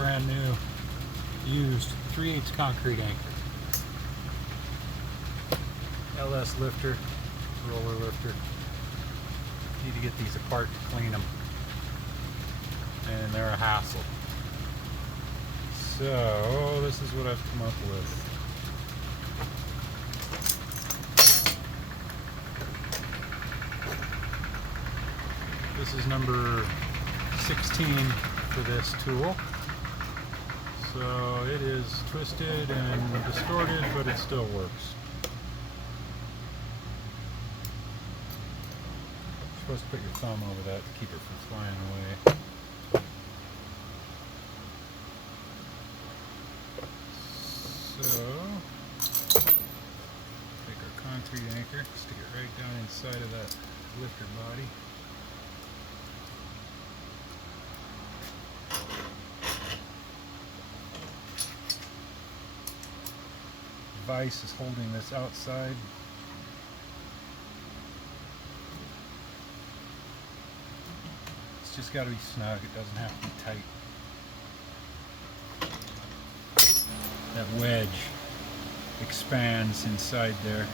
brand new, used 3/8 concrete anchor. LS lifter, roller lifter. Need to get these apart to clean them, and they're a hassle. So this is what I've come up with. This is number 16 for this tool. So it is twisted and distorted, but it still works. You're supposed to put your thumb over that to keep it from flying away. So take our concrete anchor, stick it right down inside of that lifter body. Vise is holding this outside. It's just got to be snug, it doesn't have to be tight. That wedge expands inside there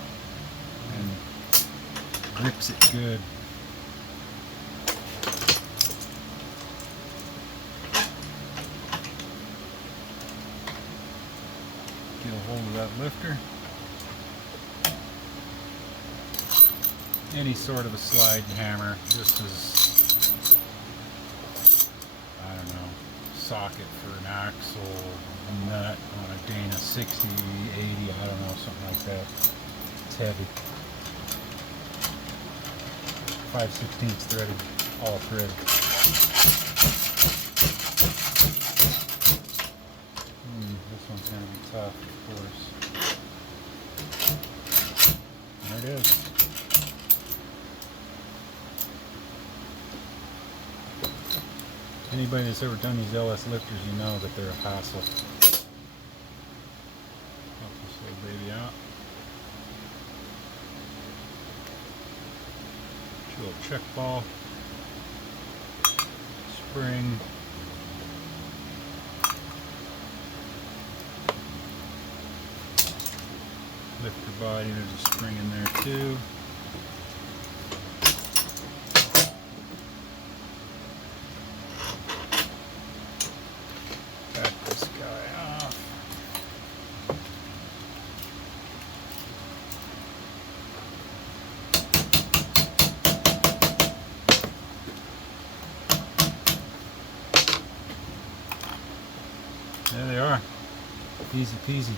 and grips it good. Get a hold of that lifter. Any sort of a slide hammer. This is, I don't know, socket for an axle, nut on a Dana 60, 80, I don't know, something like that. It's heavy. 5/16 threaded, all thread. This one's going to be tough, of course. There it is. Anybody that's ever done these LS lifters, you know that they're a hassle. Pop this little baby out. Put your little check ball, spring. Lifter body, there's a spring in there too. Back this guy off. There they are. Easy peasy.